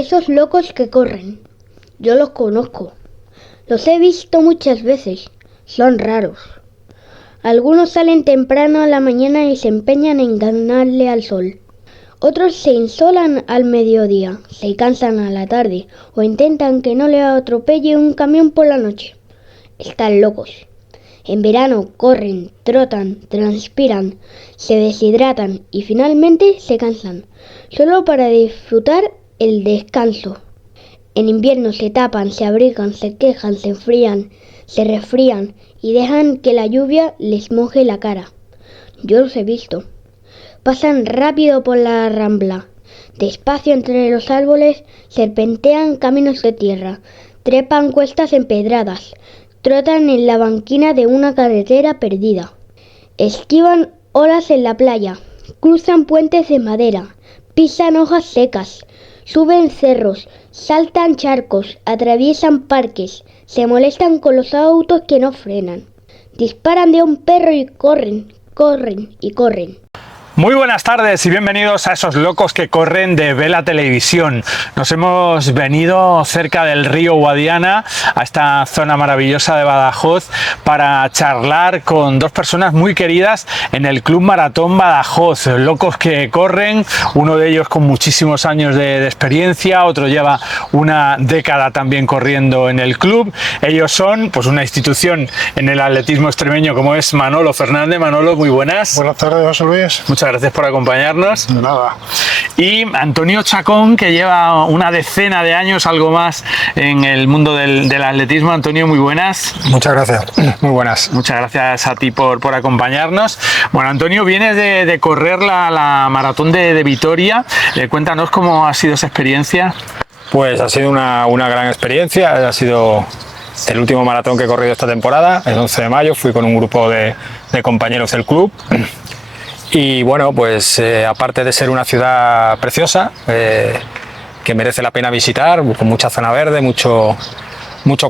esos locos que corren. Yo los conozco. Los he visto muchas veces. Son raros. Algunos salen temprano a la mañana y se empeñan en ganarle al sol. Otros se insolan al mediodía, se cansan a la tarde o intentan que no le atropelle un camión por la noche. Están locos. En verano corren, trotan, transpiran, se deshidratan y finalmente se cansan, solo para disfrutar el descanso. En invierno se tapan, se abrigan, se quejan, se enfrían, se resfrían y dejan que la lluvia les moje la cara. Yo los he visto. Pasan rápido por la rambla, despacio entre los árboles, serpentean caminos de tierra, trepan cuestas empedradas, trotan en la banquina de una carretera perdida, esquivan olas en la playa, cruzan puentes de madera, pisan hojas secas, suben cerros, saltan charcos, atraviesan parques, se molestan con los autos que no frenan, disparan de un perro y corren, corren y corren. Muy buenas tardes y bienvenidos a esos locos que corren de Vela Televisión. Nos hemos venido cerca del río Guadiana, a esta zona maravillosa de Badajoz, para charlar con dos personas muy queridas en el Club Maratón Badajoz. Locos que corren, uno de ellos con muchísimos años de experiencia, otro lleva una década también corriendo en el club. Ellos son pues una institución en el atletismo extremeño como es Manolo Fernández. Manolo, muy buenas. Buenas tardes, José Luis. Muchas gracias por acompañarnos. De nada. Y Antonio Chacón, que lleva una decena de años, algo más, en el mundo del atletismo. Antonio, muy buenas. Muchas gracias. Muy buenas. Muchas gracias a ti por acompañarnos. Bueno, Antonio, vienes de correr la maratón de Vitoria. Cuéntanos cómo ha sido esa experiencia. Pues ha sido una gran experiencia. Ha sido el último maratón que he corrido esta temporada. El 11 de mayo fui con un grupo de compañeros del club. Y bueno, pues aparte de ser una ciudad preciosa, que merece la pena visitar, con mucha zona verde, mucho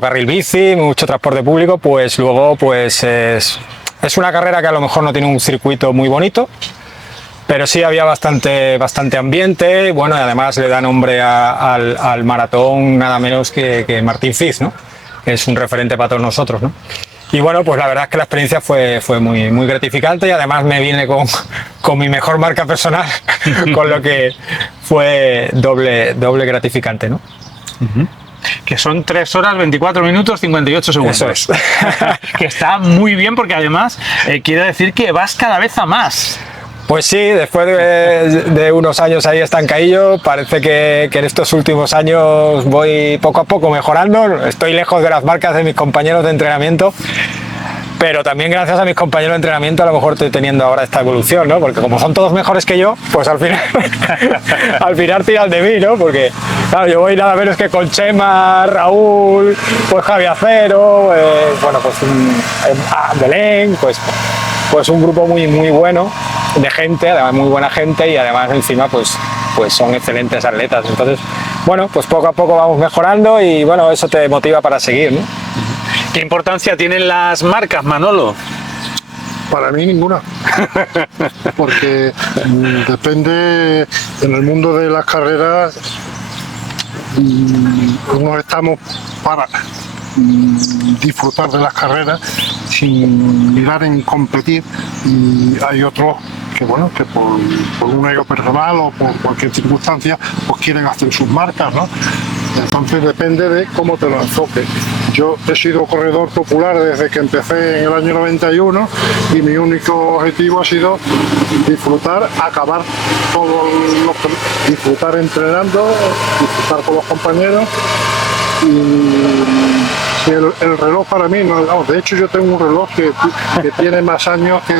carril bici, mucho transporte público, pues luego pues es una carrera que a lo mejor no tiene un circuito muy bonito, pero sí había bastante ambiente. Bueno, y además le da nombre al maratón nada menos que Martín Fiz, ¿no? Que es un referente para todos nosotros, ¿no? Y bueno, pues la verdad es que la experiencia fue muy gratificante y además me vine con mi mejor marca personal, con lo que fue doble gratificante, ¿no? Que son 3 horas, 24 minutos, 58 segundos. Eso es. Que está muy bien porque además quiere decir que vas cada vez a más. Pues sí, después de unos años ahí estancadillo, parece que en estos últimos años voy poco a poco mejorando. Estoy lejos de las marcas de mis compañeros de entrenamiento, pero también gracias a mis compañeros de entrenamiento a lo mejor estoy teniendo ahora esta evolución, ¿no? Porque como son todos mejores que yo, pues al final tiran de mí, ¿no? Porque claro, yo voy nada menos que con Chema, Raúl, pues Javi Acero, bueno, pues Belén, pues un grupo muy bueno de gente, además muy buena gente, y además encima pues son excelentes atletas. Entonces, bueno, pues poco a poco vamos mejorando y bueno, eso te motiva para seguir, ¿no? ¿Qué importancia tienen las marcas, Manolo? Para mí ninguna, porque depende, en el mundo de las carreras, unos estamos para disfrutar de las carreras sin mirar en competir, y hay otros que bueno, que por un ego personal o por cualquier circunstancia pues quieren hacer sus marcas, ¿no? Entonces depende de cómo te lo enfoques. Yo he sido corredor popular desde que empecé en el año 91 y mi único objetivo ha sido disfrutar, acabar disfrutar entrenando, disfrutar con los compañeros. Y el reloj para mí, no, de hecho yo tengo un reloj que tiene más años que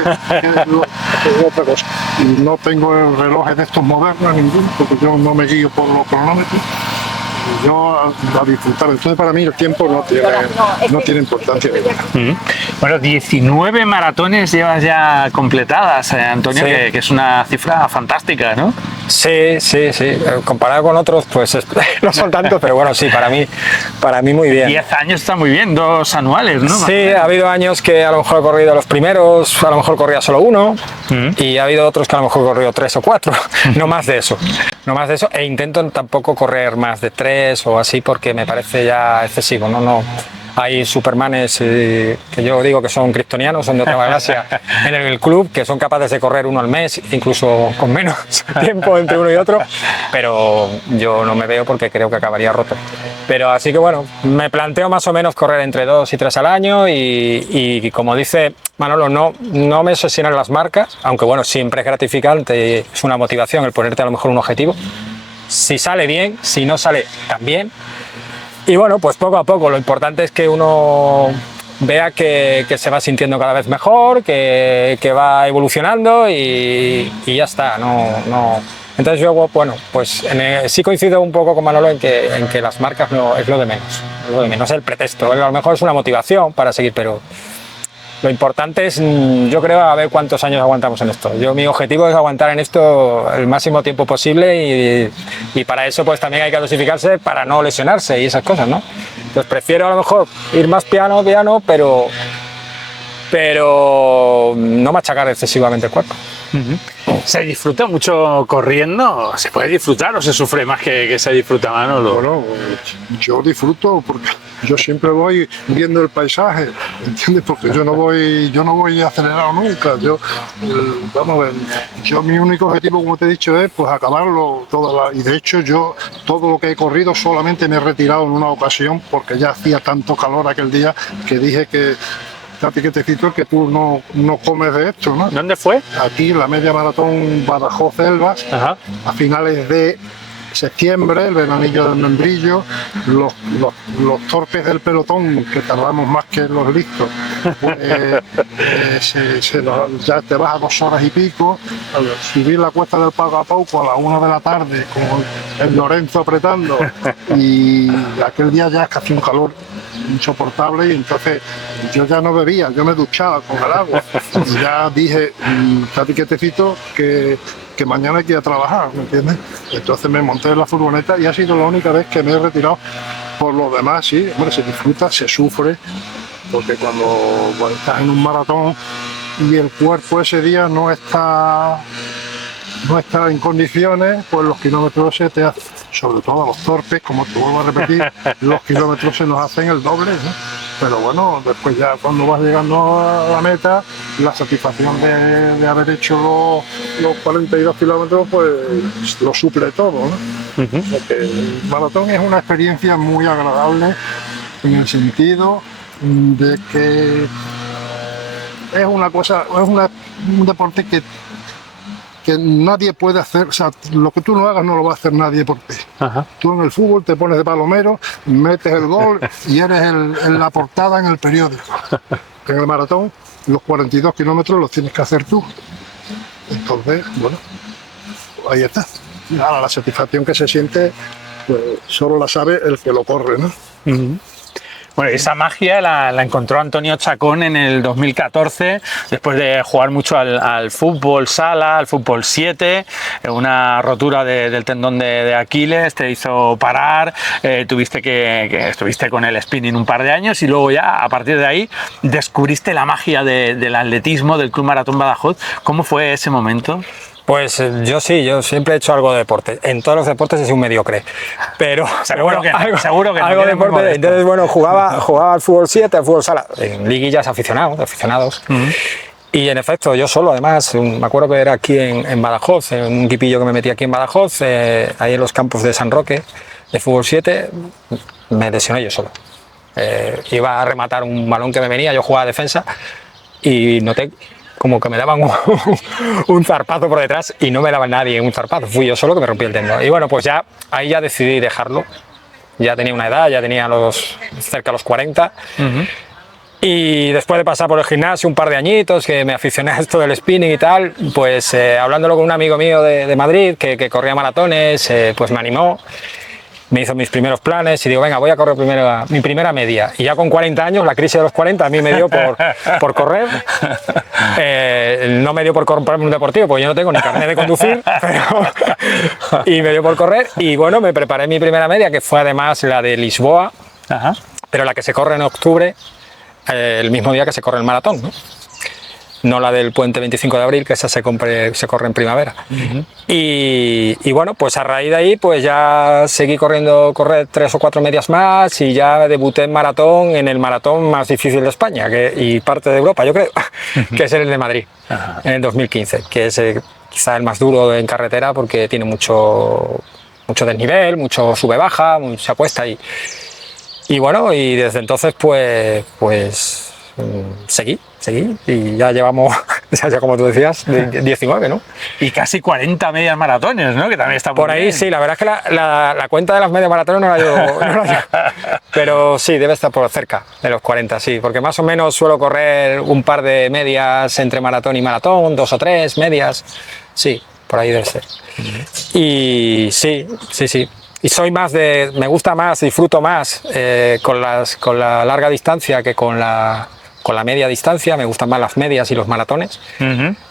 otra cosa. Y no tengo el reloj de estos modernos ninguno, porque yo no me guío por los cronómetros. Yo a disfrutar. Entonces para mí el tiempo no tiene importancia ninguna. Bueno, 19 maratones llevas ya completadas, Antonio, sí. que es una cifra fantástica, ¿no? Sí. Comparado con otros, pues no son tantos, pero bueno, sí, para mí muy bien. 10 años está muy bien, 2 anuales, ¿no? Sí, ha habido años que a lo mejor he corrido los primeros, a lo mejor corría solo uno, y ha habido otros que a lo mejor he corrido 3 o 4, no más de eso, e intento tampoco correr más de 3 o así porque me parece ya excesivo, no. Hay supermanes que yo digo que son kryptonianos, son de otra galaxia en el club, que son capaces de correr uno al mes, incluso con menos tiempo entre uno y otro, pero yo no me veo porque creo que acabaría roto. Pero así que bueno, me planteo más o menos correr entre 2 y 3 al año y como dice Manolo, no me obsesionan las marcas, aunque bueno, siempre es gratificante, es una motivación el ponerte a lo mejor un objetivo. Si sale bien, si no sale también. Y bueno, pues poco a poco, lo importante es que uno vea que se va sintiendo cada vez mejor, que va evolucionando y ya está. Entonces yo, bueno, pues sí coincido un poco con Manolo en que las marcas no es lo de menos, es el pretexto. A lo mejor es una motivación para seguir, pero lo importante es, yo creo, a ver cuántos años aguantamos en esto. Mi objetivo es aguantar en esto el máximo tiempo posible y para eso pues también hay que dosificarse para no lesionarse y esas cosas, ¿no? Entonces prefiero a lo mejor ir más piano, pero no machacar excesivamente el cuerpo. ¿Se disfruta mucho corriendo? ¿Se puede disfrutar o se sufre más que se disfruta, Manolo? Bueno, yo disfruto porque yo siempre voy viendo el paisaje, ¿entiendes? Porque yo no voy acelerado nunca. Vamos a ver, mi único objetivo, como te he dicho, es pues acabarlo y de hecho yo todo lo que he corrido solamente me he retirado en una ocasión porque ya hacía tanto calor aquel día que dije que que tú no comes de esto, ¿no? ¿Dónde fue? Aquí, la media maratón Badajoz-Elvas, a finales de septiembre, el veranillo del membrillo, los torpes del pelotón, que tardamos más que los listos, ya te vas a 2 horas y pico, subir la cuesta del Pagapauco a las 1 de la tarde con el Lorenzo apretando, y aquel día ya es casi un calor insoportable y entonces yo ya no bebía, yo me duchaba con el agua y ya dije, Tati, que te cito que mañana hay que ir a trabajar, ¿me entiendes? Entonces me monté en la furgoneta y ha sido la única vez que me he retirado. Por lo demás, sí, hombre, se disfruta, se sufre, porque cuando estás en un maratón y el cuerpo ese día no está en condiciones, pues los kilómetros se te hacen, sobre todo a los torpes, como te vuelvo a repetir, los kilómetros se nos hacen el doble, ¿no? Pero bueno, después ya cuando vas llegando a la meta, la satisfacción de haber hecho los 42 kilómetros, pues lo suple todo, ¿no? Porque el maratón es una experiencia muy agradable en el sentido de que es un deporte que nadie puede hacer, o sea, lo que tú no hagas no lo va a hacer nadie por ti. Tú en el fútbol te pones de palomero, metes el gol y eres en la portada en el periódico. En el maratón, los 42 kilómetros los tienes que hacer tú. Entonces, bueno, ahí está. Y ahora la satisfacción que se siente, pues solo la sabe el que lo corre, ¿no? Bueno, esa magia la encontró Antonio Chacón en el 2014, después de jugar mucho al fútbol sala, al fútbol 7, una rotura del tendón de Aquiles te hizo parar, tuviste que estuviste con el spinning un par de años y luego ya a partir de ahí descubriste la magia del atletismo, del Club Maratón Badajoz. ¿Cómo fue ese momento? Pues yo siempre he hecho algo de deporte. En todos los deportes he sido un mediocre. Pero seguro que no. Algo de deporte. Entonces, bueno, jugaba al fútbol 7, al fútbol sala, en liguillas aficionados. Y en efecto, yo solo, además, me acuerdo que era aquí en Badajoz, en un equipillo que me metí aquí en Badajoz, ahí en los campos de San Roque, de fútbol 7, me lesioné yo solo. Iba a rematar un balón que me venía, yo jugaba a defensa y noté como que me daban un zarpazo por detrás y no me daba nadie un zarpazo, fui yo solo que me rompí el tendón. Y bueno, pues ahí ya decidí dejarlo, ya tenía una edad, ya tenía cerca de los 40. Y después de pasar por el gimnasio un par de añitos, que me aficioné a esto del spinning y tal, pues hablándolo con un amigo mío de Madrid que corría maratones, pues me animó. me hizo mis primeros planes y digo, venga, voy a correr primero mi primera media. Y ya con 40 años, la crisis de los 40 a mí me dio por correr. No me dio por comprarme un deportivo, porque yo no tengo ni carnet de conducir, y me dio por correr. Y bueno, me preparé mi primera media, que fue además la de Lisboa, Ajá. pero la que se corre en octubre, el mismo día que se corre el maratón, ¿no? No la del puente 25 de abril, que esa se corre en primavera. Y bueno, pues a raíz de ahí pues ya seguí correr 3 o 4 medias más y ya debuté en maratón, en el maratón más difícil de España y parte de Europa, yo creo, que es el de Madrid, en el 2015, que es quizá el más duro en carretera porque tiene mucho desnivel, mucho sube-baja, mucha cuesta y bueno, y desde entonces pues seguí y ya llevamos, ya como tú decías, 19, ¿no? Y casi 40 medias maratones, ¿no? Que también está por ahí bien. Sí, la verdad es que la cuenta de las medias maratones no la llevo, pero sí, debe estar por cerca de los 40, sí, porque más o menos suelo correr un par de medias entre maratón y maratón, 2 o 3 medias, sí, por ahí debe ser. Y sí. Y soy más me gusta más, disfruto más con la larga distancia que con la media distancia. Me gustan más las medias y los maratones.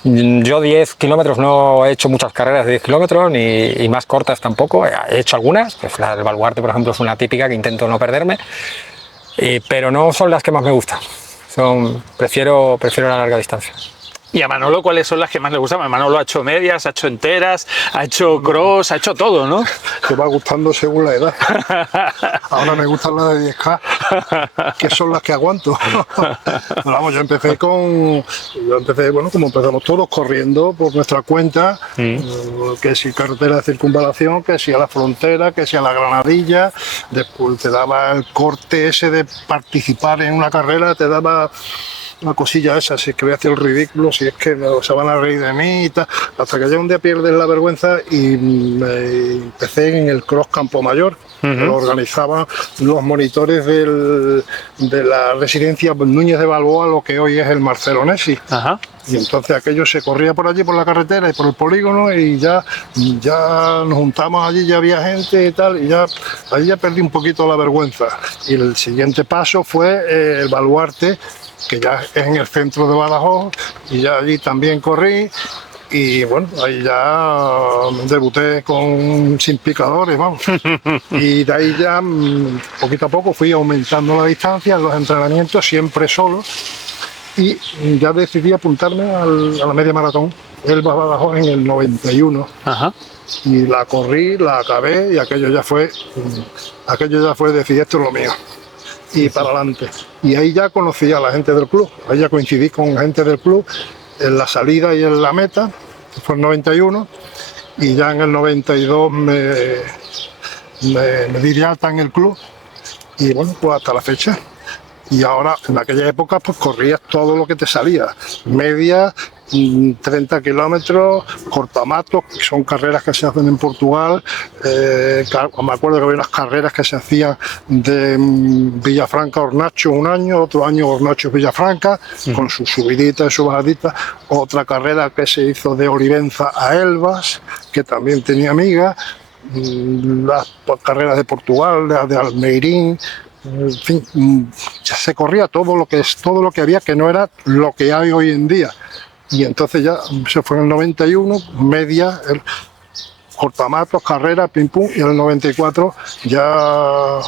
Yo 10 kilómetros no he hecho muchas carreras de 10 kilómetros y más cortas tampoco. He hecho algunas, pues la del Baluarte, por ejemplo, es una típica que intento no perderme, pero no son las que más me gustan. Prefiero la larga distancia. ¿Y a Manolo cuáles son las que más le gustan? Manolo ha hecho medias, ha hecho enteras, ha hecho cross, ha hecho todo, ¿no? Te va gustando según la edad. Ahora me gustan las de 10K, que son las que aguanto. Pero vamos, yo empecé, como empezamos todos, corriendo por nuestra cuenta, que si carretera de circunvalación, que si a la frontera, que si a la Granadilla. Después te daba el corte ese de participar en una carrera, te daba una cosilla esa, si es que voy a hacer el ridículo, si es que se van a reír de mí y tal, hasta que ya un día pierdes la vergüenza y me empecé en el Cross Campo Mayor, que lo organizaban los monitores de la residencia Núñez de Balboa, lo que hoy es el Marcelo Nessi. Y entonces aquello se corría por allí, por la carretera y por el polígono, y ya nos juntamos allí, ya había gente y tal, y ahí ya perdí un poquito la vergüenza. Y el siguiente paso fue el Baluarte, que ya es en el centro de Badajoz, y ya allí también corrí, y bueno, ahí ya debuté sin picadores, vamos. Y de ahí ya, poquito a poco, fui aumentando la distancia en los entrenamientos, siempre solo, y ya decidí apuntarme a la media maratón, el Badajoz, en el 91. Y la corrí, la acabé, y aquello ya fue decir, esto es lo mío. Y para adelante. Y ahí ya conocí a la gente del club, ahí ya coincidí con gente del club en la salida y en la meta, que fue el 91, y ya en el 92 me di de alta en el club, y bueno, pues hasta la fecha. Y ahora, en aquella época, pues corrías todo lo que te salía, media, 30 kilómetros, cortamatos, que son carreras que se hacen en Portugal. Me acuerdo que había unas carreras que se hacían de Villafranca a Hornacho un año, otro año Hornacho Villafranca, con su subidita y su bajadita. Otra carrera que se hizo de Olivenza a Elvas, que también tenía amigas. Las carreras de Portugal, de Almeirín. En fin, ya se corría todo lo que había, que no era lo que hay hoy en día. Y entonces ya se fue en el 91, media, el cortamatos, carrera, pim pum, y en el 94 ya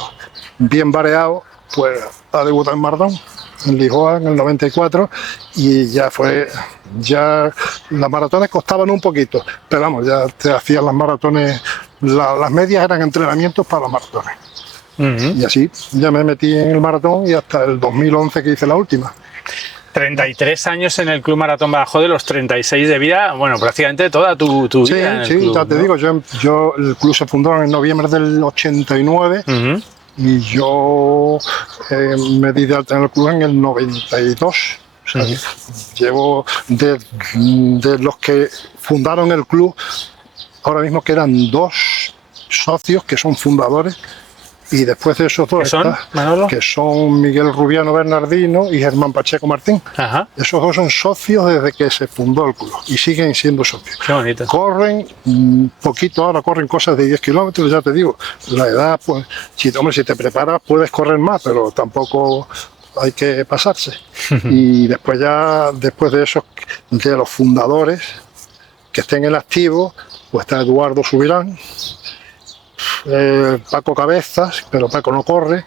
bien variado, pues a debutar en maratón, en Lisboa en el 94, y ya las maratones costaban un poquito, pero vamos, ya te hacían las maratones, las medias eran entrenamientos para los maratones. Y así ya me metí en el maratón y hasta el 2011 que hice la última. 33 años en el Club Maratón Badajoz, de los 36 de vida, bueno, prácticamente toda tu vida en el club, ya te digo, yo el club se fundó en noviembre del 89 y yo me di de alta en el club en el 92. O sea, llevo de los que fundaron el club, ahora mismo quedan 2 socios que son fundadores. Y después de esos dos, ¿Qué son, Manolo? que son Miguel Rubiano Bernardino y Germán Pacheco Martín. Ajá. Esos dos son socios desde que se fundó el club y siguen siendo socios. Qué bonito. Corren un poquito, ahora corren cosas de 10 kilómetros, ya te digo. La edad, pues, si te preparas puedes correr más, pero tampoco hay que pasarse. Y después de esos, de los fundadores que estén en activo, pues está Eduardo Subirán, Paco Cabezas, pero Paco no corre,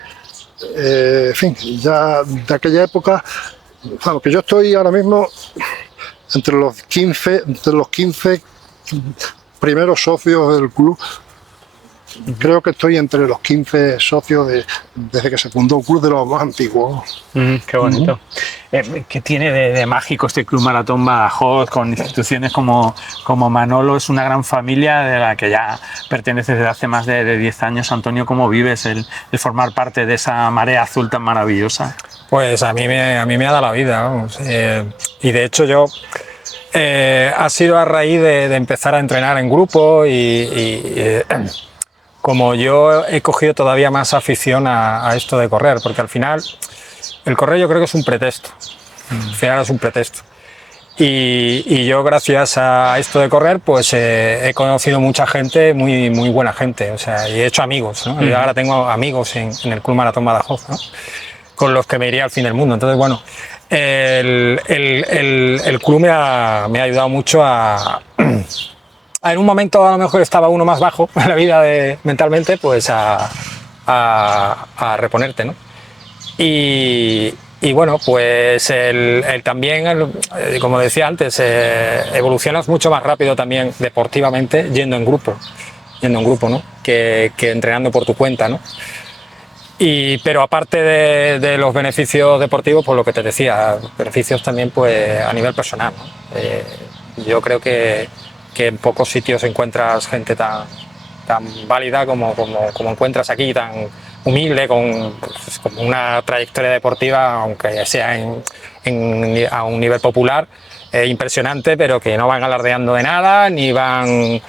en fin, ya de aquella época, vamos, que yo estoy ahora mismo entre los 15 primeros socios del club. Creo que estoy entre los 15 socios desde que se fundó el club, de los más antiguos. Qué bonito. ¿Qué tiene de mágico este Club Maratón Badajoz, con instituciones como Manolo? Es una gran familia de la que ya perteneces desde hace más de 10 años. Antonio, ¿cómo vives el formar parte de esa marea azul tan maravillosa? Pues a mí me ha dado la vida, vamos. Y de hecho yo ha sido a raíz de empezar a entrenar en grupo como yo he cogido todavía más afición a esto de correr, porque al final el correr yo creo que es un pretexto, al final es un pretexto. Y yo gracias a esto de correr pues he conocido mucha gente, muy buena gente, o sea, y he hecho amigos, ¿no? Y ahora tengo amigos en el Club Maratón Badajoz, ¿no? Con los que me iría al fin del mundo. Entonces, bueno, el club me ha ayudado mucho en un momento a lo mejor estaba uno más bajo en la vida mentalmente, pues a reponerte, ¿no? Y bueno, pues también, como decía antes, evolucionas mucho más rápido también deportivamente yendo en grupo, ¿no? Que entrenando por tu cuenta, ¿no? Pero aparte de los beneficios deportivos, pues lo que te decía, beneficios también pues a nivel personal, ¿no? Yo creo que en pocos sitios encuentras gente tan válida como encuentras aquí, tan humilde, con una trayectoria deportiva, aunque sea a un nivel popular, impresionante, pero que no van alardeando de nada, ni van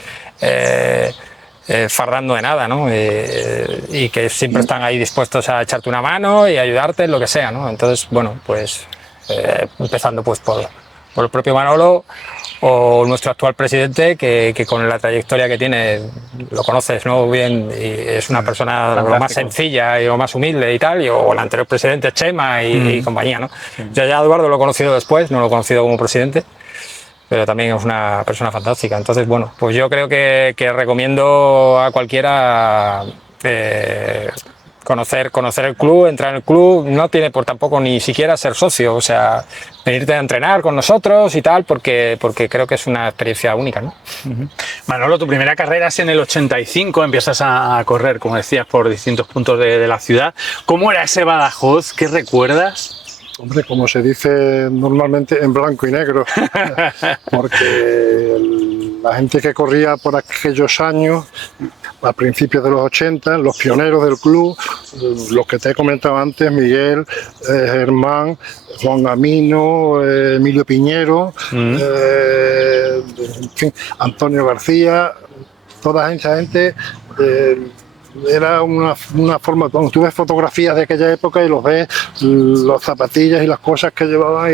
fardando de nada, ¿no? Y que siempre están ahí dispuestos a echarte una mano y ayudarte en lo que sea, ¿no? Entonces, bueno, pues empezando pues por el propio Manolo o nuestro actual presidente, que con la trayectoria que tiene, lo conoces, ¿no? Bien, y es una persona lo más sencilla y lo más humilde y tal, o el anterior presidente Chema y compañía, ¿no? Yo ya a Eduardo lo he conocido después, no lo he conocido como presidente, pero también es una persona fantástica. Entonces, bueno, pues yo creo que recomiendo a cualquiera conocer el club, entrar en el club. No tiene por tampoco ni siquiera ser socio, o sea, venirte a entrenar con nosotros y tal, porque creo que es una experiencia única, ¿no? Manolo, tu primera carrera es en el 85, empiezas a correr, como decías, por distintos puntos de la ciudad. ¿Cómo era ese Badajoz? ¿Qué recuerdas? Hombre, como se dice normalmente, en blanco y negro, porque la gente que corría por aquellos años, a principios de los 80, los pioneros del club, los que te he comentado antes, Miguel, Germán, Juan Amino, Emilio Piñero, en fin, Antonio García, toda esa gente. Era una forma, cuando tú ves fotografías de aquella época y los ves, las zapatillas y las cosas que llevaban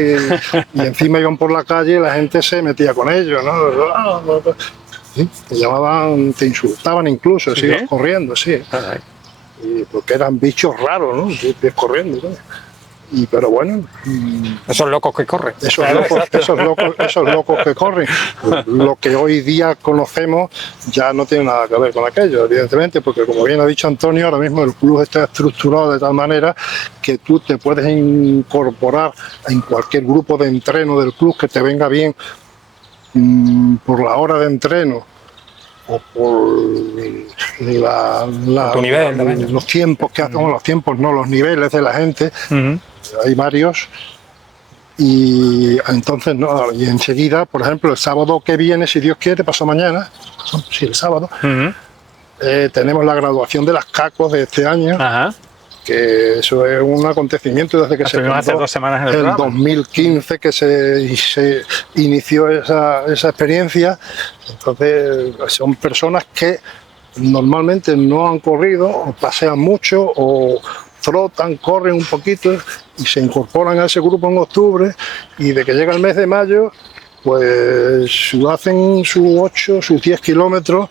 y encima iban por la calle y la gente se metía con ellos, ¿no? Sí, te llamaban, te insultaban incluso, ¿sí? Ibas corriendo, sí. Y porque eran bichos raros, ¿no? Ibas corriendo, ¿no? Pero bueno, esos locos que corren. Esos locos que corren. Lo que hoy día conocemos ya no tiene nada que ver con aquello, evidentemente, porque como bien ha dicho Antonio, ahora mismo el club está estructurado de tal manera que tú te puedes incorporar en cualquier grupo de entreno del club que te venga bien por la hora de entreno o por tu nivel, los tiempos que hacemos, los tiempos no, los niveles de la gente. Hay varios, y entonces no, y enseguida, por ejemplo, el sábado que viene, si Dios quiere, pasado mañana, sí, el sábado, tenemos la graduación de las CACOS de este año. Que eso es un acontecimiento desde que se fundó hace 2 semanas en el 2015 que se inició esa experiencia. Entonces son personas que normalmente no han corrido, o pasean mucho, o trotan, corren un poquito y se incorporan a ese grupo en octubre, y de que llega el mes de mayo, pues hacen sus 8, sus 10 kilómetros,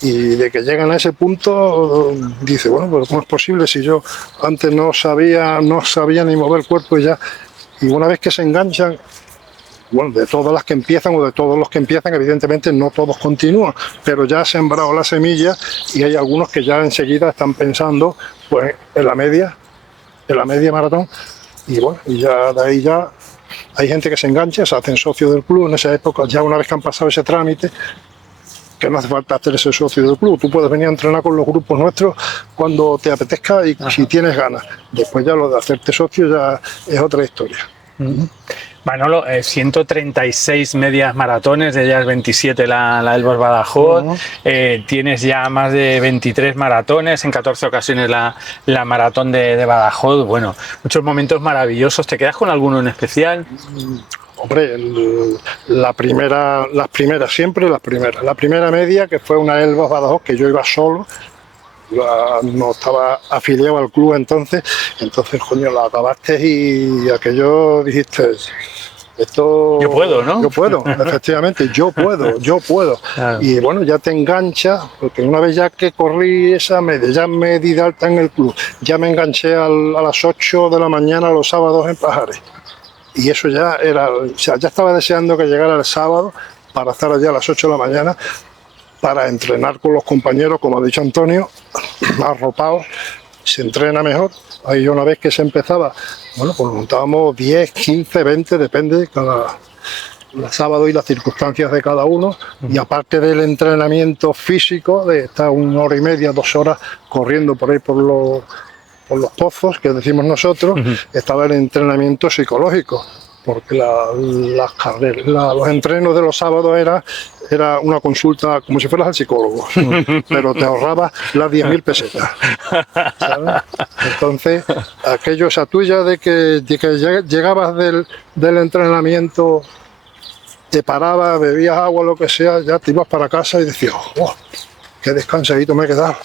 y de que llegan a ese punto dice, bueno, pero ¿cómo es posible si yo antes no sabía ni mover el cuerpo? Y una vez que se enganchan, bueno, de todas las que empiezan o de todos los que empiezan, evidentemente no todos continúan, pero ya ha sembrado la semilla, y hay algunos que ya enseguida están pensando pues en la media maratón, y bueno, y ya de ahí ya hay gente que se engancha, se hacen socios del club en esa época, ya una vez que han pasado ese trámite, que no hace falta hacer ese socio del club, tú puedes venir a entrenar con los grupos nuestros cuando te apetezca y si tienes ganas. Después ya lo de hacerte socio ya es otra historia. Manolo, 136 medias maratones, de ellas 27 la Elbos Badajoz, tienes ya más de 23 maratones, en 14 ocasiones la maratón de Badajoz. Bueno, muchos momentos maravillosos. ¿Te quedas con alguno en especial? Hombre, las primeras, siempre las primeras. La primera media, que fue una Elbos Badajoz, que yo iba solo, no estaba afiliado al club entonces, coño, la acabaste y aquello dijiste, esto... Yo puedo, ¿no? Yo puedo, efectivamente, yo puedo. Claro. Y bueno, ya te engancha, porque una vez ya que corrí esa media, ya me di de alta en el club, ya me enganché a las 8 de la mañana los sábados en Pajares. Y eso ya era, o sea, ya estaba deseando que llegara el sábado para estar allá a las 8 de la mañana para entrenar con los compañeros, como ha dicho Antonio, arropados, se entrena mejor. Ahí una vez que se empezaba, bueno, pues montábamos 10, 15, 20, depende cada sábado y las circunstancias de cada uno. Y aparte del entrenamiento físico, de estar 1 hora y media, 2 horas corriendo por ahí por los pozos, que decimos nosotros, estaba el entrenamiento psicológico, porque los entrenos de los sábados era una consulta como si fueras al psicólogo, pero te ahorrabas las 10.000 pesetas, ¿sabes? Entonces, aquello, esa tuya de que llegabas del entrenamiento, te parabas, bebías agua, lo que sea, ya te ibas para casa y decías, oh, qué descansadito me he quedado.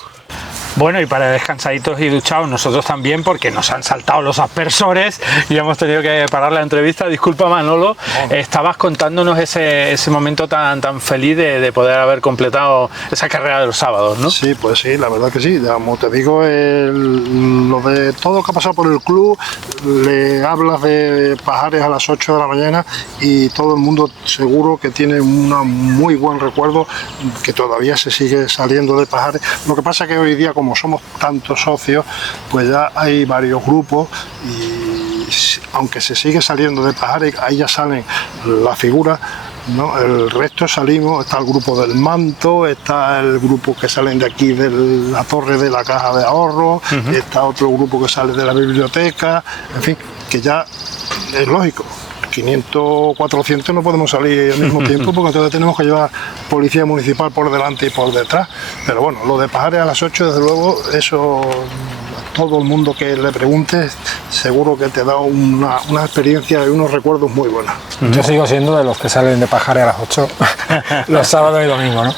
Bueno, y para descansaditos y duchados nosotros también, porque nos han saltado los aspersores y hemos tenido que parar la entrevista. Disculpa, Manolo, estabas contándonos ese momento tan feliz de poder haber completado esa carrera de los sábados, ¿no? Sí, pues sí, la verdad que sí. Como te digo, lo de todo lo que ha pasado por el club, le hablas de Pajares a las 8 de la mañana y todo el mundo seguro que tiene un muy buen recuerdo, que todavía se sigue saliendo de Pajares. Lo que pasa es que hoy día, como somos tantos socios, pues ya hay varios grupos y aunque se sigue saliendo de Pajares, ahí ya salen las figuras, ¿no? El resto salimos, está el grupo del Manto, está el grupo que salen de aquí de la torre de la caja de ahorro, está otro grupo que sale de la biblioteca, en fin, que ya es lógico. 500, 400 no podemos salir al mismo tiempo porque entonces tenemos que llevar policía municipal por delante y por detrás. Pero bueno, lo de Pajares a las 8, desde luego, eso todo el mundo que le preguntes seguro que te da una experiencia y unos recuerdos muy buenos. Yo sigo siendo de los que salen de Pajares a las 8 los sábados y domingos, ¿no?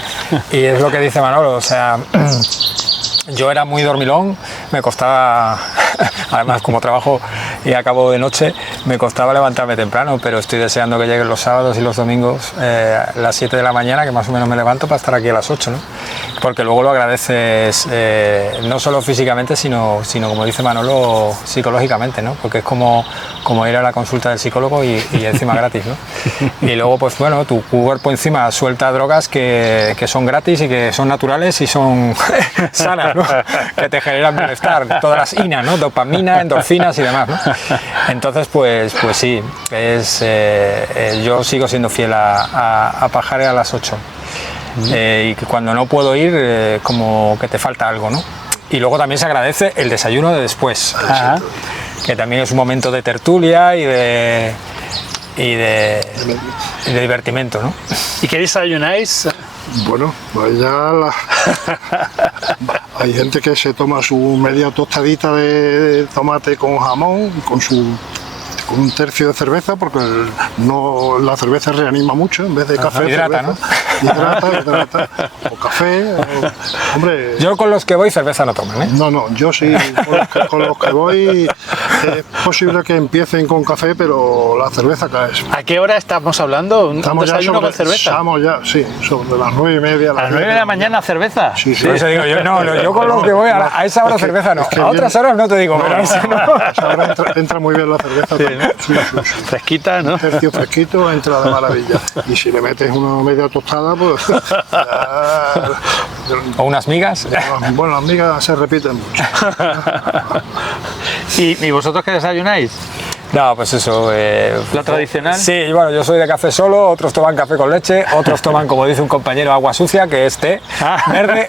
Y es lo que dice Manolo, o sea, yo era muy dormilón, me costaba, además como trabajo y acabo de noche, me costaba levantarme temprano, pero estoy deseando que lleguen los sábados y los domingos a las 7 de la mañana, que más o menos me levanto para estar aquí a las 8, ¿no? Porque luego lo agradeces no solo físicamente, sino como dice Manolo, psicológicamente, ¿no? Porque es como ir a la consulta del psicólogo y encima gratis, ¿no? Y luego, pues bueno, tu cuerpo encima suelta drogas que son gratis y que son naturales y son sanas, ¿no? Que te generan bienestar, todas las INAs, ¿no? Dopamina, endorfinas y demás, ¿no? Entonces, pues sí, yo sigo siendo fiel a Pajares a las 8. Y que cuando no puedo ir, como que te falta algo, ¿no? Y luego también se agradece el desayuno de después, que también es un momento de tertulia y de divertimento, ¿no? ¿Y qué desayunáis? Bueno, pues ya hay gente que se toma su media tostadita de tomate con jamón, con con un tercio de cerveza, porque la cerveza reanima mucho en vez de café. Hidrata, cerveza. ¿No? Hidrata. O café. Hombre. Yo con los que voy cerveza no toman, ¿eh? No, yo sí, con los que voy es posible que empiecen con café, pero la cerveza cae. ¿A qué hora estamos hablando? ¿Un desayuno con cerveza? Estamos ya, sí, sobre las 9:30. ¿A las 9 de la mañana cerveza? Sí. Por eso digo, yo con los que voy a esa hora cerveza no. A otras horas no te digo, pero a esa no. A esa hora entra muy bien la cerveza. Sí, ¿no? Fresquita, ¿no? Un tercio fresquito entra de maravilla. Y si le metes una media tostada, pues... O unas migas. Bueno, las migas se repiten mucho. ¿Y vosotros qué desayunáis? No, pues eso. ¿La tradicional? Sí, bueno, yo soy de café solo, otros toman café con leche, otros toman, como dice un compañero, agua sucia, que es té verde.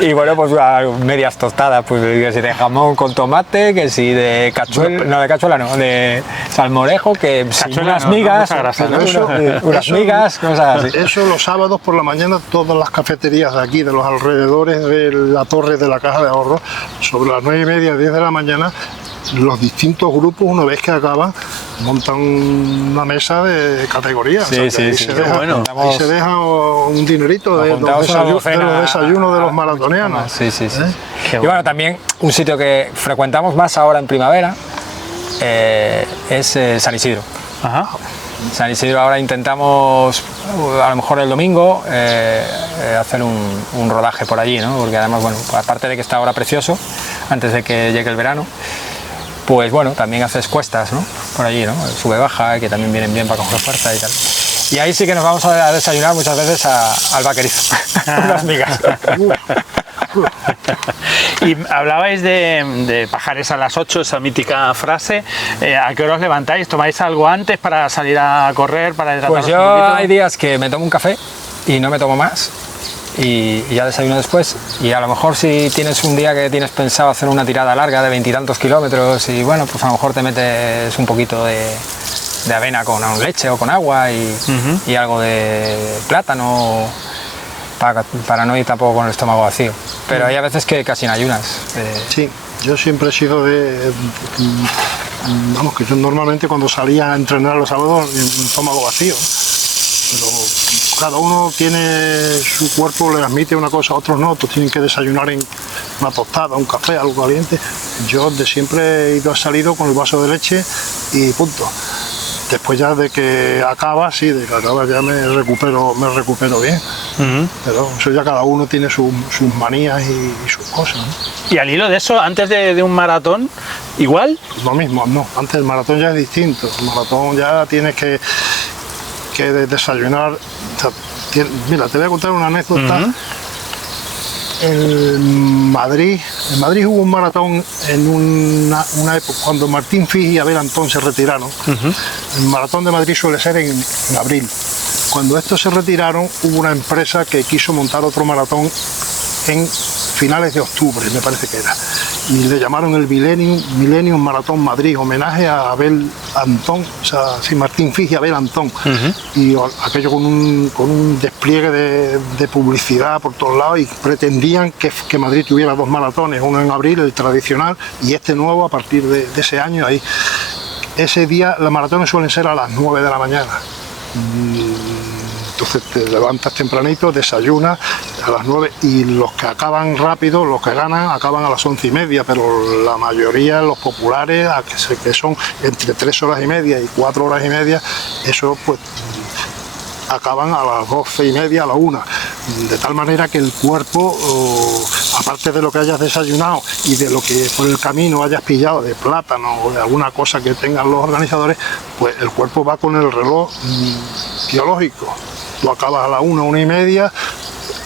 Y bueno, pues medias tostadas, pues que si de jamón con tomate, que si de cachuela no, de salmorejo, que si unas migas, unas migas, cosas así. Eso los sábados por la mañana, todas las cafeterías de aquí, de los alrededores de la torre de la Caja de Ahorros, sobre las 9:30, 10 de la mañana, los distintos grupos, una vez que acaban, montan una mesa de categorías. Sí, o sea, sí, ahí sí. ahí se deja un dinerito de los desayunos de los maratonianos. Sí. Y bueno, también un sitio que frecuentamos más ahora en primavera es San Isidro. Ajá. San Isidro ahora intentamos, a lo mejor el domingo, hacer un rodaje por allí, ¿no? Porque además, bueno, aparte de que está ahora precioso, antes de que llegue el verano, pues bueno, también haces cuestas, ¿no? Por allí, ¿no? Sube-baja, que también vienen bien para coger fuerza y tal. Y ahí sí que nos vamos a desayunar muchas veces al vaquerizo, unas migas. Y hablabais de pajares a las 8, esa mítica frase. ¿A qué hora os levantáis? ¿Tomáis algo antes para salir a correr, para hidrataros Pues yo un poquito? hay días que me tomo un café y no me tomo más. Y ya desayuno después, y a lo mejor si tienes un día que tienes pensado hacer una tirada larga de 20 y tantos kilómetros, y bueno, pues a lo mejor te metes un poquito de avena con leche o con agua y algo de plátano para no ir tampoco con el estómago vacío. Pero hay a veces que casi en ayunas. Sí, yo siempre he sido vamos, que yo normalmente cuando salía a entrenar los sábados el estómago vacío, pero cada uno tiene, su cuerpo le admite una cosa, otros no, otros tienen que desayunar en una tostada, un café, algo caliente. Yo de siempre he salido con el vaso de leche y punto. Después ya de que acaba, ya me recupero bien. Pero eso ya cada uno tiene sus manías y sus cosas, ¿no? Y al hilo de eso, antes de un maratón, ¿igual? Lo mismo, no. Antes el maratón ya es distinto. El maratón ya tienes que desayunar. O sea, mira, te voy a contar una anécdota. En Madrid hubo un maratón en una época cuando Martín Fiji y Abel Antón se retiraron. El maratón de Madrid suele ser en abril. Cuando estos se retiraron, hubo una empresa que quiso montar otro maratón en finales de octubre, me parece que era, y le llamaron el Millennium Maratón Madrid, homenaje a Abel Antón, o sea, sí, Martín Fiji y Abel Antón. Y aquello con un despliegue de publicidad por todos lados, y pretendían que Madrid tuviera dos maratones, uno en abril, el tradicional, y este nuevo a partir de ese año. Ahí, ese día las maratones suelen ser a las 9 de la mañana. Entonces te levantas tempranito, desayunas a las 9, y los que acaban rápido, los que ganan, acaban a las 11:30, pero la mayoría, los populares, que son entre 3 horas y media y 4 horas y media, eso pues acaban a las 12:30, a la 1, de tal manera que el cuerpo, aparte de lo que hayas desayunado y de lo que por el camino hayas pillado de plátano o de alguna cosa que tengan los organizadores, pues el cuerpo va con el reloj biológico. Tú acabas a la 1, 1:30,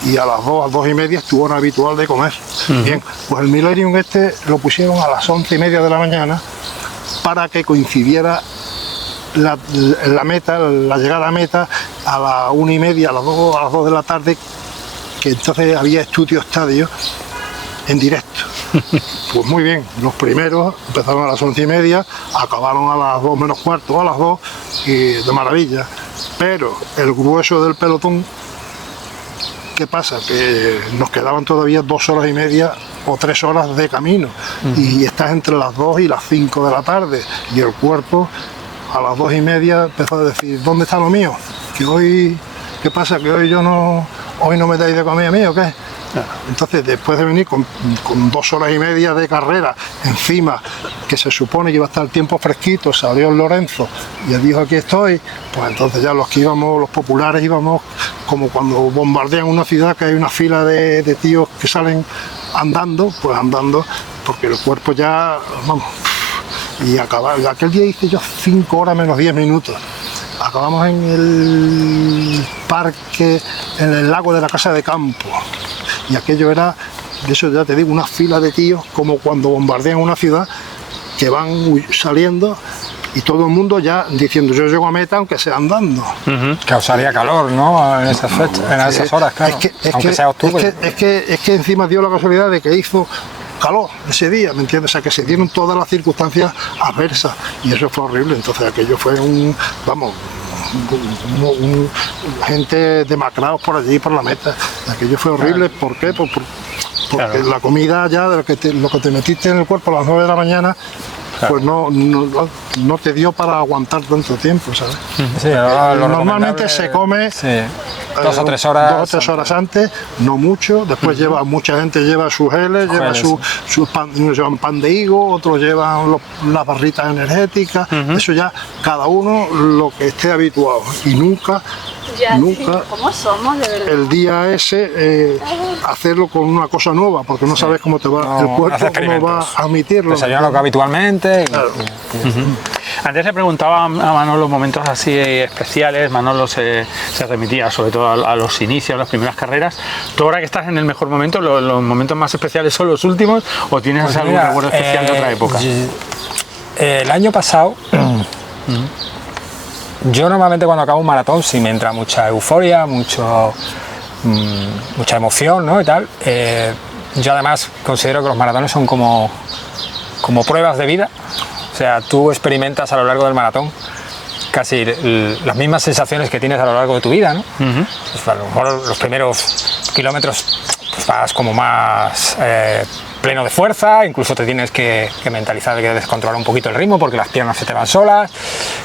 y a las 2, 2:30 es tu hora habitual de comer. Bien, pues el Millennium lo pusieron a las 11:30 de la mañana para que coincidiera la meta, la llegada a meta a las 1:30, a las 2 de la tarde, que entonces había Estudio Estadio en directo. Pues muy bien, los primeros empezaron a las 11:30, acabaron a las 2 menos cuarto, a las 2, y de maravilla. Pero el grueso del pelotón, ¿qué pasa? Que nos quedaban todavía 2 horas y media o 3 horas de camino y estás entre las 2 y las 5 de la tarde y el cuerpo a las 2:30 empezó a decir, ¿dónde está lo mío? Que hoy, ¿qué pasa? Que hoy no me dais de comer a mí, ¿o qué? Entonces, después de venir con 2 horas y media de carrera encima, que se supone que iba a estar el tiempo fresquito, salió el Lorenzo y él dijo, aquí estoy, pues entonces ya los que íbamos, los populares, íbamos como cuando bombardean una ciudad, que hay una fila de tíos que salen andando, pues andando, porque el cuerpo ya, vamos, y acabar. Aquel día hice yo 5 horas menos 10 minutos. Acabamos en el parque, en el lago de la Casa de Campo. Y aquello era, de eso ya te digo, una fila de tíos, como cuando bombardean una ciudad, que van saliendo y todo el mundo ya diciendo, yo llego a meta aunque sea andando. Causaría calor, ¿no? En esas fechas, en esas horas, claro. Aunque sea octubre. Es que encima dio la casualidad de que hizo calor ese día, ¿me entiendes? O sea, que se dieron todas las circunstancias adversas y eso fue horrible. Entonces aquello fue gente demacrados por allí, por la meta. Aquello fue horrible. ¿Por qué? Porque claro, la comida ya, lo que te metiste en el cuerpo a las 9 de la mañana, claro, pues no te dio para aguantar tanto tiempo, ¿sabes? Sí, normalmente se come 2 o 3 horas. 2 o 3 horas antes, no mucho. Después mucha gente lleva sus geles, lleva sus pan, unos llevan pan de higo, otros llevan las barritas energéticas. Eso ya cada uno lo que esté habituado. Y nunca, ¿cómo somos, de verdad? El día ese hacerlo con una cosa nueva, porque no sabes cómo te va el cuerpo, cómo va a admitirlo. Desayunar lo que habitualmente. Claro. Antes le preguntaba a Manolo momentos así especiales. Manolo se remitía sobre todo a los inicios, a las primeras carreras. ¿Tú ahora que estás en el mejor momento, los momentos más especiales son los últimos o tienes pues algún recuerdo especial de otra época? El año pasado, yo normalmente cuando acabo un maratón sí me entra mucha euforia, mucha emoción, ¿no? Y tal. Yo además considero que los maratones son como pruebas de vida. O sea, tú experimentas a lo largo del maratón casi las mismas sensaciones que tienes a lo largo de tu vida, ¿no? Pues a lo mejor los primeros kilómetros pues vas como más pleno de fuerza, incluso te tienes que mentalizar de que debes controlar un poquito el ritmo porque las piernas se te van solas,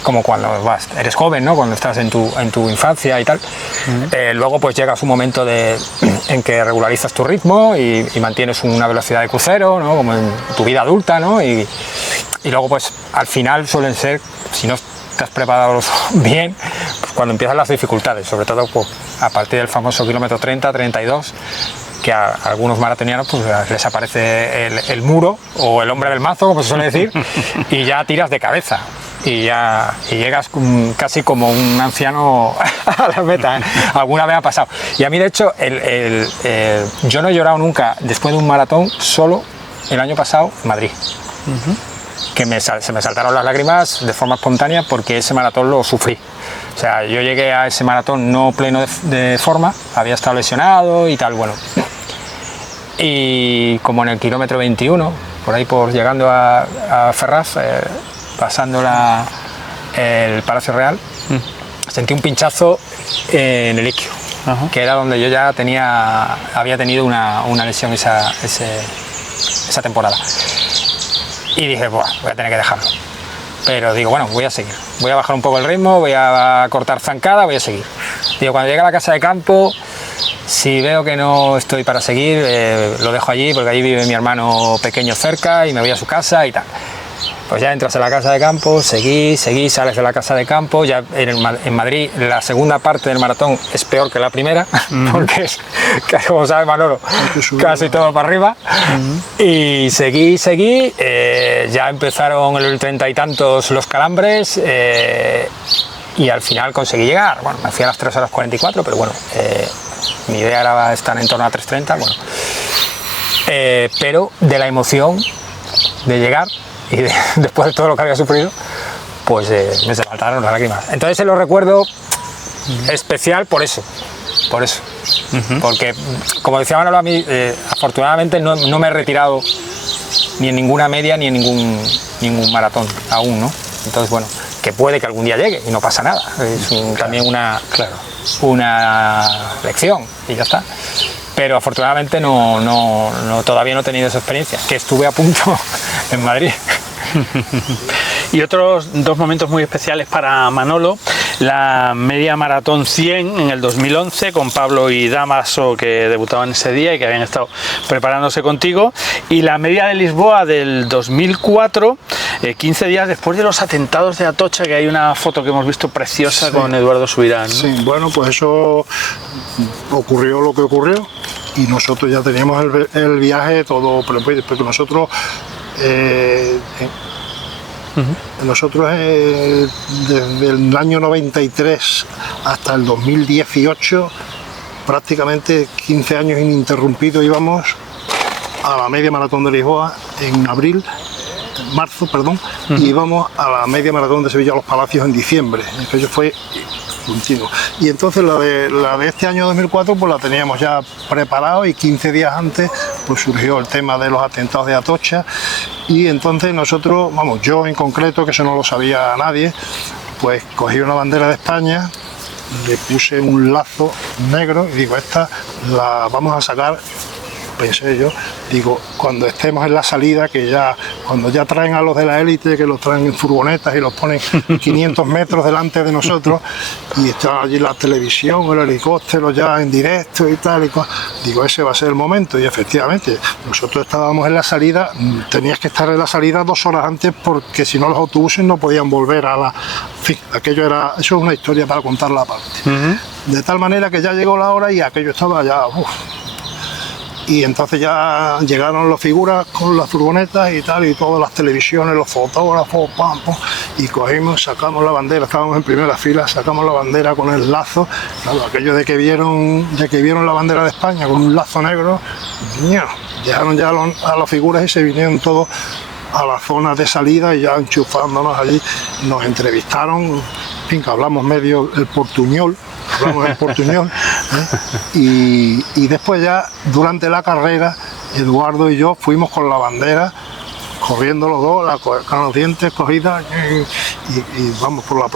como cuando eres joven, ¿no? Cuando estás en tu infancia y tal. Luego pues llegas un momento en que regularizas tu ritmo y mantienes una velocidad de crucero, ¿no? Como en tu vida adulta, ¿no? Y luego pues al final suelen ser, si no te has preparado bien, pues cuando empiezan las dificultades, sobre todo pues, a partir del famoso kilómetro 30, 32, que a algunos maratonianos pues les aparece el muro o el hombre del mazo, como se suele decir, y ya tiras de cabeza y llegas casi como un anciano a la meta, ¿eh? Alguna vez ha pasado. Y a mí de hecho yo no he llorado nunca después de un maratón solo el año pasado en Madrid. Que se me saltaron las lágrimas de forma espontánea porque ese maratón lo sufrí. O sea, yo llegué a ese maratón no pleno de forma, había estado lesionado y tal, bueno. Y como en el kilómetro 21, por ahí llegando a Ferraz, pasando el Palacio Real, sentí un pinchazo en el isquio, que era donde yo ya había tenido una lesión esa temporada. Y dije, voy a tener que dejarlo. Pero digo, bueno, voy a seguir. Voy a bajar un poco el ritmo, voy a cortar zancada, voy a seguir. Digo, cuando llegue a la casa de campo, si veo que no estoy para seguir, lo dejo allí, porque allí vive mi hermano pequeño cerca y me voy a su casa y tal. Pues ya entras en la casa de campo, seguís, sales de la casa de campo. Ya en Madrid la segunda parte del maratón es peor que la primera, porque es, como sabe Manolo, casi todo para arriba. Y seguí, ya empezaron el 30 y tantos los calambres y al final conseguí llegar. Bueno, me fui a las 3 horas 44, pero bueno, mi idea era estar en torno a 3:30, bueno. Pero de la emoción de llegar y después de todo lo que había sufrido, pues me se faltaron las lágrimas. Entonces lo recuerdo especial por eso. Porque, como decía Manolo, a mí afortunadamente no me he retirado ni en ninguna media ni en ningún maratón aún, ¿no? Entonces, bueno, que puede que algún día llegue y no pasa nada. Es también una lección y ya está. pero afortunadamente todavía no he tenido esa experiencia, que estuve a punto en Madrid. Y otros dos momentos muy especiales para Manolo: la media maratón 100 en el 2011 con Pablo y Damaso, que debutaban ese día y que habían estado preparándose contigo, y la media de Lisboa del 2004, 15 días después de los atentados de Atocha, que hay una foto que hemos visto preciosa, sí, con Eduardo Subirán, ¿no? Sí, bueno, pues eso ocurrió lo que ocurrió y nosotros ya teníamos el viaje todo preparado, porque nosotros desde el año 93 hasta el 2018, prácticamente 15 años ininterrumpidos, íbamos a la media maratón de Lisboa en marzo, y íbamos a la media maratón de Sevilla Los Palacios en diciembre. Aquello fue continuo. Y entonces la de este año 2004 pues la teníamos ya preparado, y 15 días antes pues surgió el tema de los atentados de Atocha, y entonces nosotros, yo en concreto, que eso no lo sabía nadie, pues cogí una bandera de España, le puse un lazo negro y digo, esta la vamos a sacar, pensé yo, digo, cuando estemos en la salida, cuando ya traen a los de la élite, que los traen en furgonetas y los ponen 500 metros delante de nosotros, y está allí la televisión, el helicóptero ya en directo y tal, digo, ese va a ser el momento. Y efectivamente, nosotros estábamos en la salida, tenías que estar en la salida 2 horas antes, porque si no los autobuses no podían volver a la... En fin, eso es una historia para contarla aparte. De tal manera que ya llegó la hora y aquello estaba ya... Y entonces ya llegaron las figuras con las furgonetas y tal, y todas las televisiones, los fotógrafos, y cogimos, sacamos la bandera, estábamos en primera fila, sacamos la bandera con el lazo, claro, aquello de que vieron la bandera de España con un lazo negro, llegaron ya a las figuras y se vinieron todos a la zona de salida y ya enchufándonos allí, nos entrevistaron, en fin, que hablamos medio el portuñol, y después ya durante la carrera Eduardo y yo fuimos con la bandera, corriendo los dos, con los dientes cogidas, y vamos por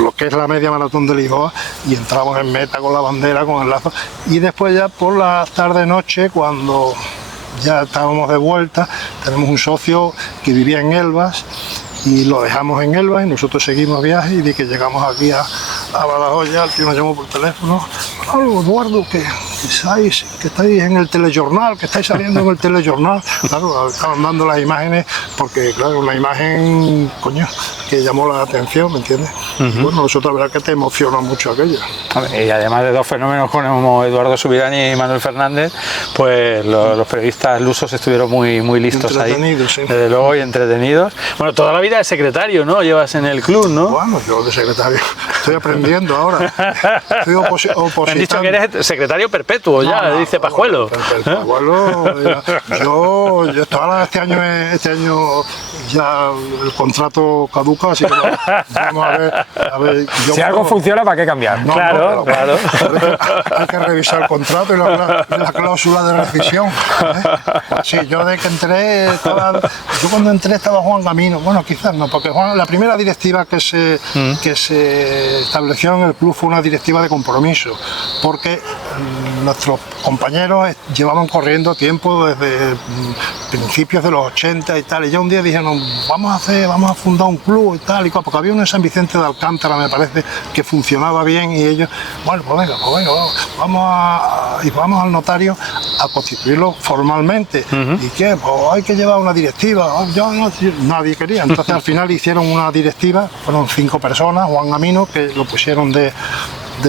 lo que es la media maratón de Lisboa, y entramos en meta con la bandera, con el lazo. Y después ya por la tarde-noche, cuando ya estábamos de vuelta, tenemos un socio que vivía en Elvas, y lo dejamos en Elvas y nosotros seguimos viaje, y de que llegamos aquí a Badajoz, ya el tío nos llamó por teléfono: claro, Eduardo, que estáis en el telejornal, que estáis saliendo en el telejornal. Claro, estaban dando las imágenes, porque claro, una imagen, que llamó la atención, ¿me entiendes? Y bueno, nosotros la verdad que te emociona mucho aquello. Y además de dos fenómenos como Eduardo Subirán y Manuel Fernández, pues los periodistas lusos estuvieron muy listos ahí, sí. Desde luego, y entretenidos. Bueno, toda la vida de secretario, ¿no? Llevas en el club, ¿no? Bueno, yo de secretario estoy aprendiendo ahora. Estoy opositando. Me han dicho que eres secretario perpetuo, dice Pajuelo. Pajuelo, yo ahora este año ya el contrato caduca, así que vamos a ver. Si algo funciona, ¿para qué cambiar? Claro. Hay que revisar el contrato y la cláusula de rescisión. Sí, yo cuando entré estaba Juan Gamino. Bueno, quizás no, porque la primera directiva que se estableció en el club fue una directiva de compromiso, porque nuestros compañeros llevaban corriendo tiempo desde principios de los 80 y tal, y ya un día dijeron, vamos a fundar un club y tal, y porque había uno en San Vicente de Alcántara, me parece, que funcionaba bien, y ellos, bueno, pues venga, vamos al notario a constituirlo formalmente. ¿Y qué? Pues hay que llevar una directiva. Nadie quería. Entonces al final hicieron una directiva, fueron 5 personas, Juan Gamino, que lo pusieron de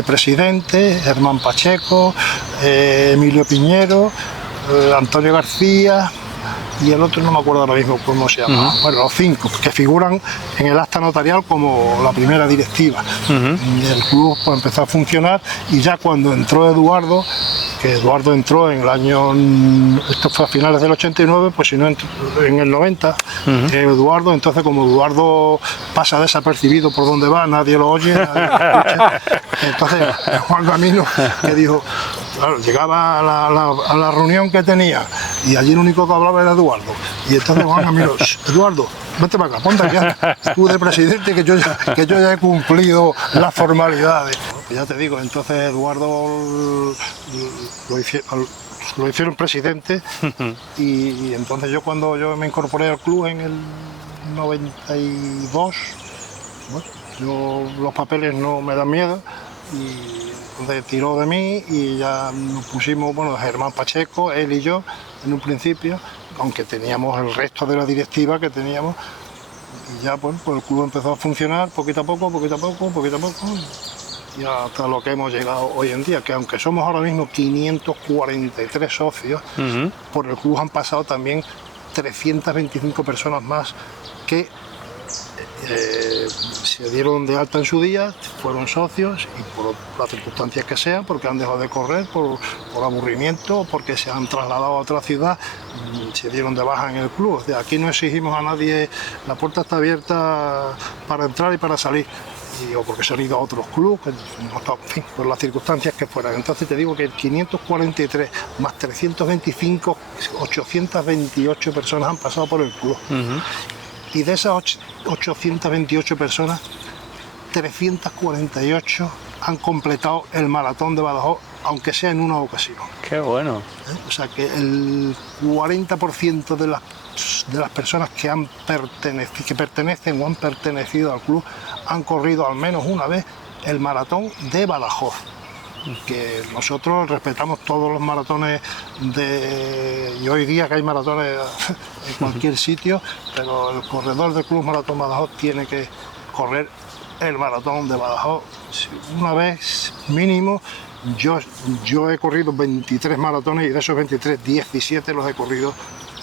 presidente, Germán Pacheco, Emilio Piñero, Antonio García, y el otro no me acuerdo ahora mismo cómo se llama. Bueno, los 5 que figuran en el acta notarial como la primera directiva. Y el club pues empezó a funcionar, y ya cuando entró Eduardo, que Eduardo entró en el año, esto fue a finales del 89, pues si no en el 90, Eduardo, entonces como Eduardo pasa desapercibido por donde va, nadie lo oye, nadie lo escucha. Entonces Juan Gamino, que dijo, claro, llegaba a la reunión que tenía, y allí el único que hablaba era Eduardo, y entonces Juan Gamino, Eduardo, vete para acá, ponte aquí, tú de presidente, que yo ya he cumplido las formalidades. Ya te digo, entonces Eduardo lo hicieron presidente y entonces cuando yo me incorporé al club en el 92, bueno, los papeles no me dan miedo y entonces tiró de mí y ya nos pusimos, bueno, Germán Pacheco, él y yo en un principio, aunque teníamos el resto de la directiva que teníamos, y ya pues el club empezó a funcionar poquito a poco, y hasta lo que hemos llegado hoy en día, que aunque somos ahora mismo 543 socios, por el club han pasado también 325 personas más que se dieron de alta en su día, fueron socios y por las circunstancias que sean, porque han dejado de correr, por aburrimiento, porque se han trasladado a otra ciudad, se dieron de baja en el club. O sea, aquí no exigimos a nadie, la puerta está abierta para entrar y para salir, o porque se han ido a otros clubes, en fin, por las circunstancias que fueran. Entonces te digo que 543 más 325, 828 personas han pasado por el club. Y de esas 828 personas, 348 han completado el maratón de Badajoz, aunque sea en una ocasión. ¡Qué bueno! O sea que el 40% de las personas que pertenecen o han pertenecido al club han corrido al menos una vez el maratón de Badajoz. Que nosotros respetamos todos los maratones y hoy día que hay maratones en cualquier sitio, pero el corredor del Club Maratón Badajoz tiene que correr el maratón de Badajoz una vez mínimo. Yo he corrido 23 maratones y de esos 23, 17 los he corrido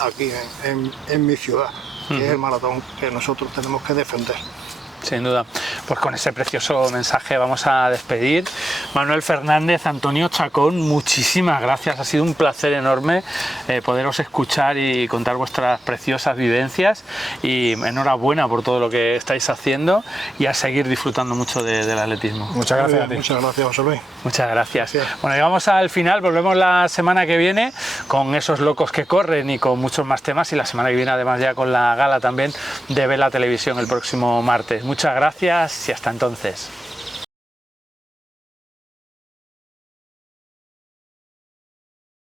aquí en mi ciudad, que es el maratón que nosotros tenemos que defender. Sin duda. Pues con ese precioso mensaje vamos a despedir. Manuel Fernández, Antonio Chacón, muchísimas gracias. Ha sido un placer enorme poderos escuchar y contar vuestras preciosas vivencias. Y enhorabuena por todo lo que estáis haciendo y a seguir disfrutando mucho del atletismo. Muchas gracias a ti. Muchas gracias, José Luis. Muchas gracias. Bueno, llegamos al final. Volvemos la semana que viene con esos locos que corren y con muchos más temas. Y la semana que viene, además, ya con la gala también de Vela Televisión el próximo martes. Muchas gracias y hasta entonces.